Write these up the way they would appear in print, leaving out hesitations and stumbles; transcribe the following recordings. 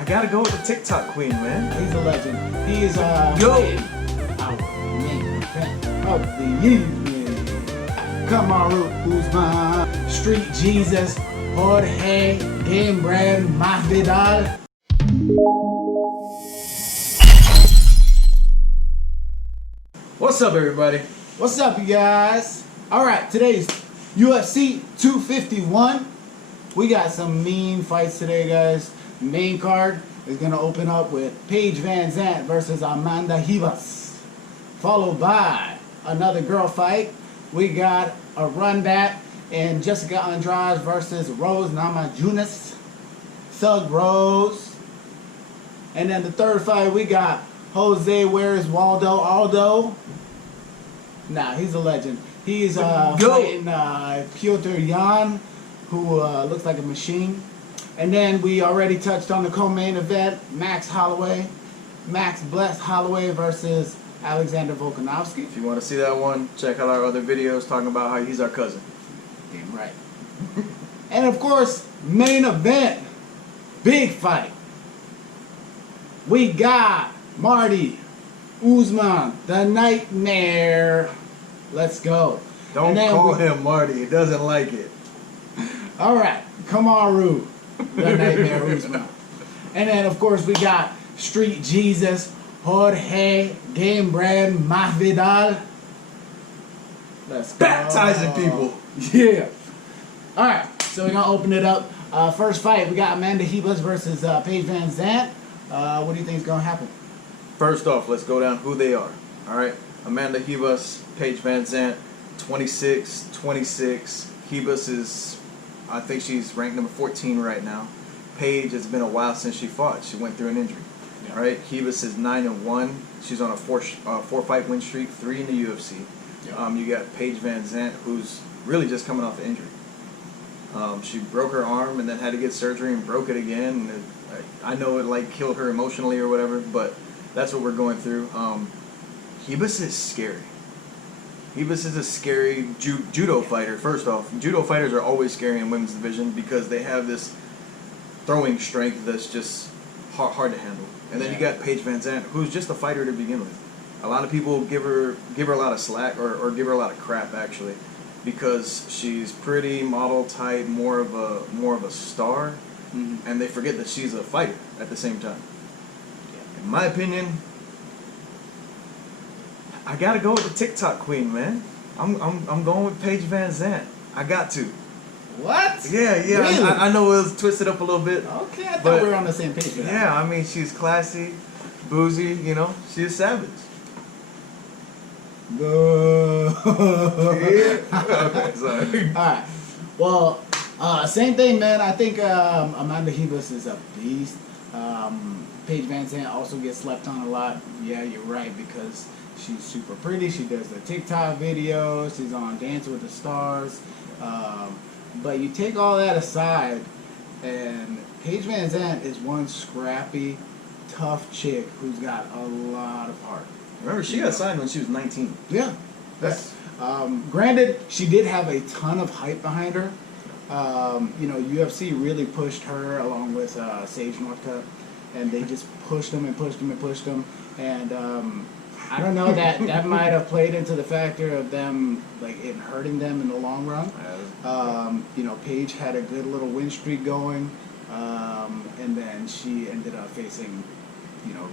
I gotta go with the TikTok queen, man. He's a legend. He is Yo. our main event of the evening. Kamaru Usman, Street Jesus, Jorge Game Brand Masvidal. What's up, everybody? What's up, you guys? All right, today's UFC 251. We got some mean fights today, guys. Main card is going to open up with Paige Van Zandt versus Amanda Ribas. Followed by another girl fight. We got a run back in Jessica Andrade versus Rose Namajunas. Thug Rose. And then the third fight, we got Jose Where's Waldo Aldo. Nah, he's a legend. He's fighting Piotr Jan, who looks like a machine. And then we already touched on the co-main event, Max Bless Holloway versus Alexander Volkanovski. If you want to see that one, check out our other videos talking about how he's our cousin. Damn right. And of course, main event, big fight. We got Marty Usman, the Nightmare. Let's go. Don't call him Marty. He doesn't like it. All right, Kamaru, the Nightmare Usman. And then, of course, we got Street Jesus, Jorge Game Brand Masvidal. Let's go. Baptizing people. Yeah. All right, so we're going to open it up. First fight, we got Amanda Ribas versus Paige Van Zandt. What do you think is going to happen? First off, let's go down who they are. All right, Amanda Ribas, Paige Van Zandt, 26. Ribas is, I think she's ranked number 14 right now. Paige, it's been a while since she fought. She went through an injury. Yeah. All right, Ribas is 9-1. She's on a four fight win streak, 3 in the UFC. Yeah. You got Paige Van Zandt, who's really just coming off the injury. She broke her arm and then had to get surgery and broke it again. And I know it like killed her emotionally or whatever, but that's what we're going through. Ribas is scary. Ribas is a scary judo fighter. First off, judo fighters are always scary in women's division because they have this throwing strength that's just hard to handle. And then you got Paige Van Zandt, who's just a fighter to begin with. A lot of people give her a lot of slack or give her a lot of crap actually, because she's pretty model type, more of a star, and they forget that she's a fighter at the same time. In my opinion, I gotta go with the TikTok queen, man. I'm going with Paige Van Zandt. I got to. What? Yeah. Really? I know it was twisted up a little bit. Okay, I thought we were on the same page with that. Yeah, I mean, she's classy, boozy, she's a savage. No. Okay, sorry. Alright. Well, same thing, man. I think Amanda Ribas is a beast. Paige Van Zandt also gets slept on a lot. Yeah, you're right, because she's super pretty. She does the TikTok videos. She's on Dance with the Stars. But you take all that aside, and Paige Van Zandt is one scrappy, tough chick who's got a lot of heart. Remember, she got signed when she was 19. Yeah. Yes. Granted, she did have a ton of hype behind her. UFC really pushed her along with Sage Northcutt, and they just pushed them. And I don't know, that might have played into the factor of them, like, it hurting them in the long run. Paige had a good little win streak going, and then she ended up facing,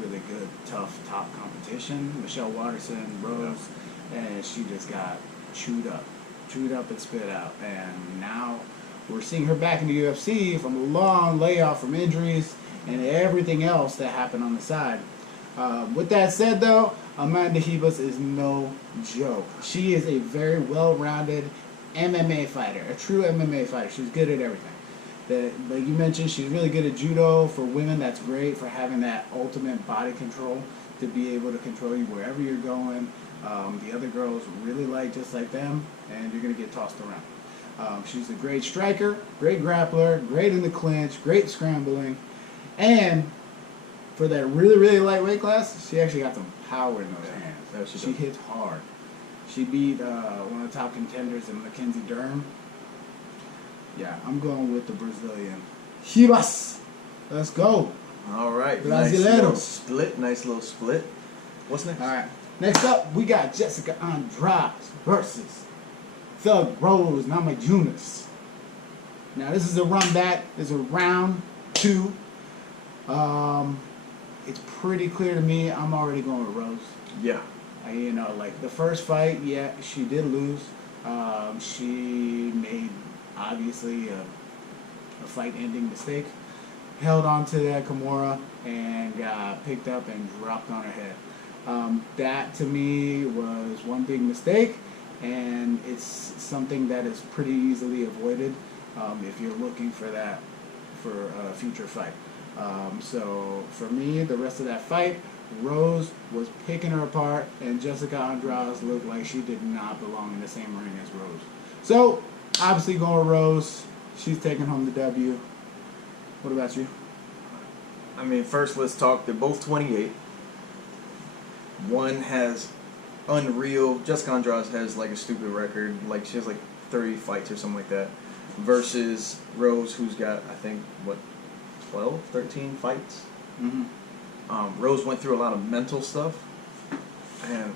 really good, tough top competition, Michelle Watterson, Rose, and she just got chewed up and spit out. And now we're seeing her back in the UFC from a long layoff from injuries and everything else that happened on the side. With that said, though, Amanda Ribas is no joke. She is a very well-rounded MMA fighter, a true MMA fighter. She's good at everything. Like you mentioned, she's really good at judo. For women, that's great for having that ultimate body control to be able to control you wherever you're going. The other girls really like just like them, and you're going to get tossed around. She's a great striker, great grappler, great in the clinch, great scrambling, and for that really, really lightweight class, she actually got some power in those hands. She hits hard. She beat one of the top contenders in Mackenzie Dern. Yeah, I'm going with the Brazilian. Ribas. Let's go. All right. Nice Brasileiro. little split. Nice little split. What's next? All right. Next up, we got Jessica Andrade versus Thug Rose Namajunas. Now, this is a run back. This is a round 2. It's pretty clear to me. I'm already going with Rose. Yeah. You know, like the first fight, yeah, she did lose. She made, obviously, a fight-ending mistake. Held on to that Kimura and got picked up and dropped on her head. That, to me, was one big mistake, and it's something that is pretty easily avoided if you're looking for that for a future fight. So, for me, the rest of that fight, Rose was picking her apart, and Jessica Andrade looked like she did not belong in the same ring as Rose. So, obviously going with Rose. She's taking home the W. What about you? I mean, first let's talk. They're both 28. One has unreal. Jessica Andrade has like a stupid record. Like she has like 30 fights or something like that. Versus Rose, who's got, I think, what, 12, 13 fights? Mm-hmm. Rose went through a lot of mental stuff, and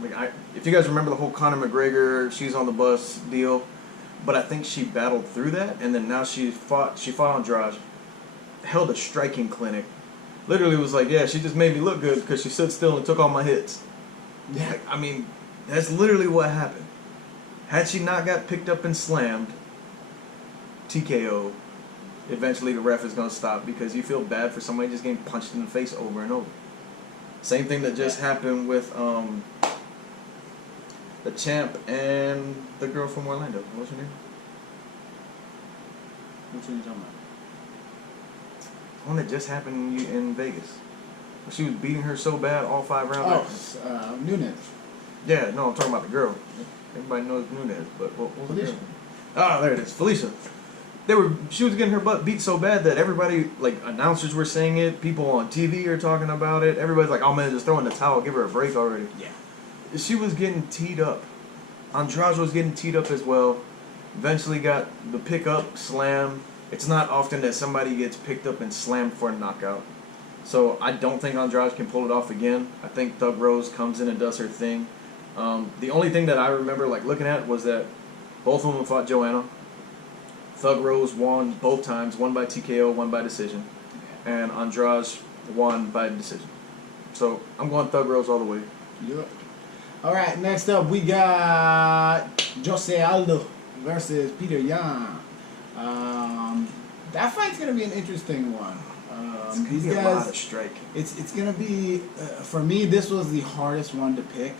like if you guys remember the whole Conor McGregor, she's on the bus deal, but I think she battled through that, and then now she fought Andrade, held a striking clinic, literally was like, yeah, she just made me look good because she stood still and took all my hits. Yeah. Like, I mean, that's literally what happened. Had she not got picked up and slammed, TKO. Eventually the ref is going to stop because you feel bad for somebody just getting punched in the face over and over. Same thing that just happened with the champ and the girl from Orlando. What's her name? Which one are you talking about? The one that just happened in Vegas. She was beating her so bad all 5 rounds. Oh, Nunes. Yeah, no, I'm talking about the girl. Everybody knows Nunes, but what was Felicia. the girl? Oh, there it is. Felicia. She was getting her butt beat so bad that everybody, like announcers were saying it, people on TV are talking about it. Everybody's like, "Oh man, just throw in the towel, give her a break already." Yeah. She was getting teed up. Andrade was getting teed up as well. Eventually got the pickup slam. It's not often that somebody gets picked up and slammed for a knockout. So I don't think Andrade can pull it off again. I think Thug Rose comes in and does her thing. The only thing that I remember like looking at was that both of them fought Joanna. Thug Rose won both times, one by TKO, one by decision. And Andrade won by decision. So I'm going Thug Rose all the way. Yep. All right, next up we got Jose Aldo versus Peter Yan. That fight's going to be an interesting one. It's going to be a lot of striking. It's going to be, for me, this was the hardest one to pick.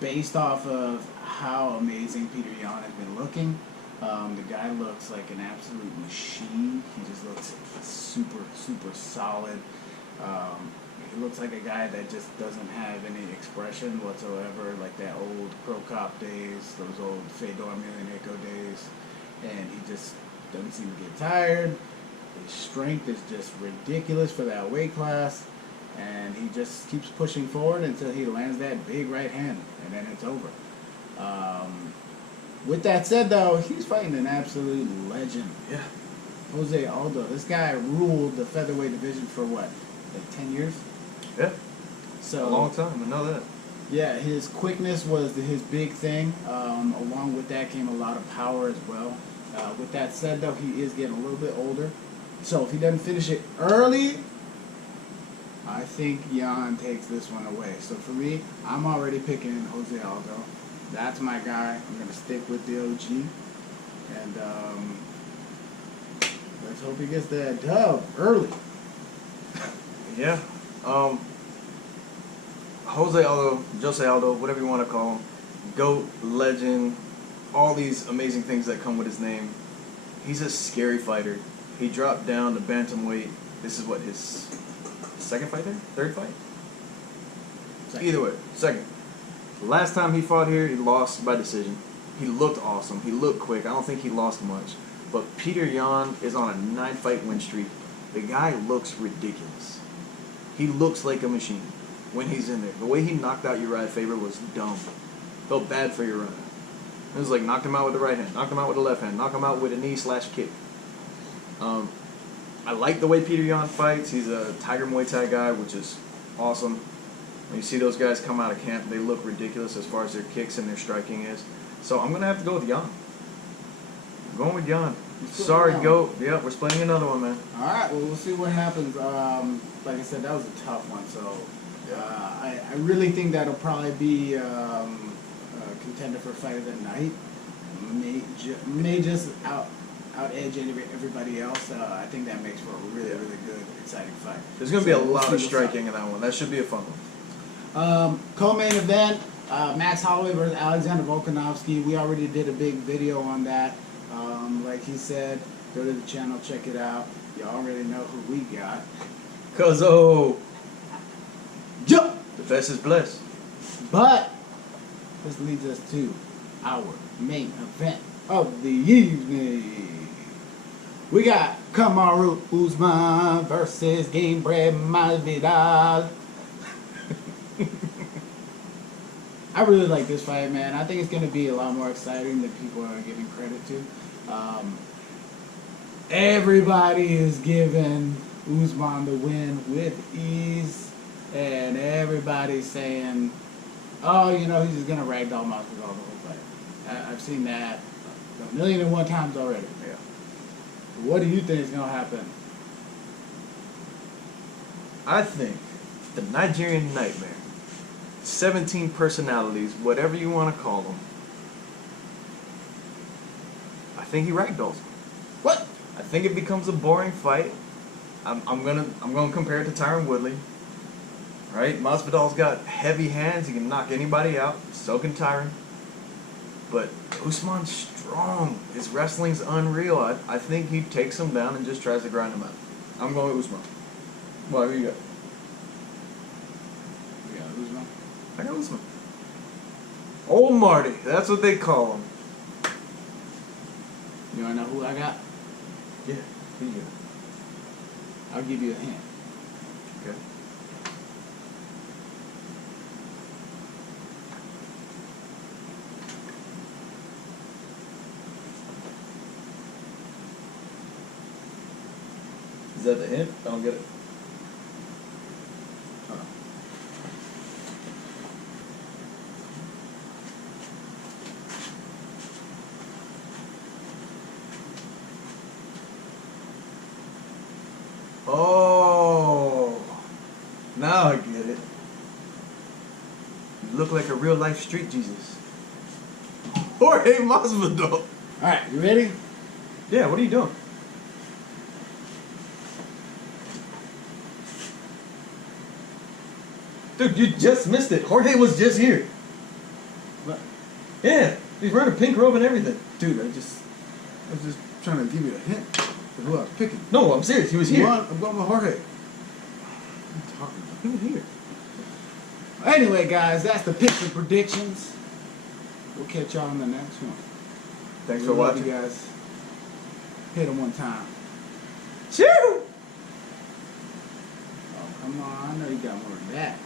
Based off of how amazing Peter Yan has been looking. The guy looks like an absolute machine. He just looks super, super solid. He looks like a guy that just doesn't have any expression whatsoever, like that old Pro Cop days, those old Fedor Emelianenko days. And he just doesn't seem to get tired. His strength is just ridiculous for that weight class. And he just keeps pushing forward until he lands that big right hand, and then it's over. With that said, though, he's fighting an absolute legend. Yeah. Jose Aldo. This guy ruled the featherweight division for what, like 10 years? Yeah. So a long time, I know that. Yeah, his quickness was his big thing. Along with that came a lot of power as well. With that said, though, he is getting a little bit older. So if he doesn't finish it early, I think Yan takes this one away. So for me, I'm already picking Jose Aldo. That's my guy. I'm going to stick with the OG. And let's hope he gets that dub early. Yeah. Jose Aldo, whatever you want to call him, GOAT, legend, all these amazing things that come with his name. He's a scary fighter. He dropped down to bantamweight. This is what, his second fight there? Third fight? Second. Either way, second. Last time he fought here, he lost by decision. He looked awesome. He looked quick. I don't think he lost much. But Peter Yan is on a 9-fight win streak. The guy looks ridiculous. He looks like a machine when he's in there. The way he knocked out Uriah Faber was dumb. Felt bad for Uriah. It was like knocked him out with the right hand, knocked him out with the left hand, knocked him out with a knee/kick. I like the way Peter Yan fights. He's a Tiger Muay Thai guy, which is awesome. When you see those guys come out of camp, they look ridiculous as far as their kicks and their striking is. So I'm going to have to go with Yan. I'm going with Yan. Sorry, GOAT. Yeah, we're splitting another one, man. All right, well, we'll see what happens. Like I said, that was a tough one. So I really think that'll probably be a contender for fight of the night. May just out edge everybody else. I think that makes for a really good, exciting fight. There's going to be a lot of striking in that one. That should be a fun one. Co-main event, Max Holloway versus Alexander Volkanovski. We already did a big video on that. Like he said, go to the channel, check it out. You already know who we got. Cuzzo! Jump! The best is blessed. But this leads us to our main event of the evening. We got Kamaru Usman versus Gamebred Masvidal. I really like this fight, man. I think it's going to be a lot more exciting than people are giving credit to. Everybody is giving Usman the win with ease, and everybody's saying, oh, you know, he's just going to ragdoll Masvidal the whole fight. I've seen that 1,000,001 times already. Yeah. What do you think is going to happen? I think the Nigerian Nightmare, 17 personalities, whatever you want to call them, I think he ragdolls him. What? I think it becomes a boring fight. I'm gonna compare it to Tyron Woodley. Right? Masvidal's got heavy hands. He can knock anybody out. So can Tyron. But Usman's strong. His wrestling's unreal. I think he takes him down and just tries to grind him out. I'm going with Usman. What, who you got? You got Usman? I got Usman. Old Marty. That's what they call him. You want to know who I got? Yeah. Who you got? I'll give you a hint. Okay. Is that the hint? I don't get it. Oh, now I get it. You look like a real life street Jesus. Jorge Masvidal. All right, you ready? Yeah, what are you doing? Dude, you just missed it. Jorge was just here. What? Yeah, he's wearing a pink robe and everything. Dude, I was just trying to give you a hint of who I was picking. No, I'm serious. He was here. I'm going with Jorge. I'm talking about. He was here. Anyway, guys, that's the picks and predictions. We'll catch y'all in the next one. Thanks We for love watching. you guys. Hit them one time. Cheehoo! Oh, come on. I know you got more than that.